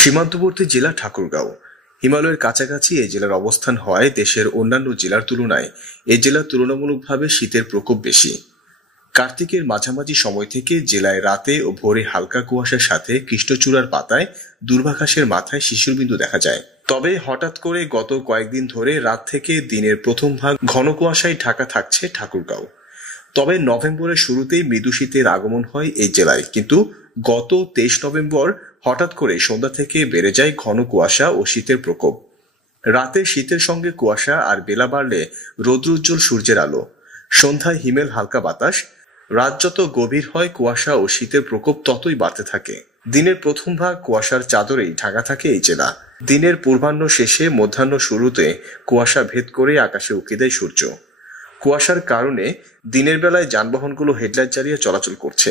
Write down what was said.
সীমান্তবর্তী জেলা ঠাকুরগাঁও। হিমালয়ের কাছাকাছি এই জেলার অবস্থান হওয়ায় দেশের অন্যান্য জেলার তুলনায় এই জেলা তুলনামূলকভাবে শীতের প্রকোপ বেশি। কার্তিকের মাঝামাঝি সময় থেকে জেলায় রাতে ও ভোরে হালকা কুয়াশার সাথে কৃষ্ণচূড়ার পাতায় দূর্বাঘাসের মাথায় শিশির বিন্দু দেখা যায়। তবে হঠাৎ করে গত কয়েকদিন ধরে রাত থেকে দিনের প্রথম ভাগ ঘন কুয়াশায় ঢাকা থাকছে ঠাকুরগাঁও। তবে নভেম্বরের শুরুতেই মৃদু শীতের আগমন হয় এই জেলায়, কিন্তু গত 23 নভেম্বর হঠাৎ করে সন্ধ্যা থেকে বেড়ে যায় ঘন কুয়াশা ও শীতের প্রকোপ। রাতে শীতের সঙ্গে কুয়াশা আর বেলা বাড়লে রৌদ্রোজ্জ্বল সূর্যের আলো, সন্ধ্যায় হিমেল হালকা বাতাস। রাত যত গভীর হয় কুয়াশা ও শীতের প্রকোপ ততই বাড়তে থাকে। দিনের প্রথম ভাগ কুয়াশার চাদরেই ঢাকা থাকে এই জেলা। দিনের পূর্বাহ্ন শেষে মধ্যাহ্ন শুরুতে কুয়াশা ভেদ করে আকাশে উঁকি দেয় সূর্য। কুয়াশার কারণে দিনের বেলায় যানবাহনগুলো হেডলাইট জ্বালিয়ে চলাচল করছে।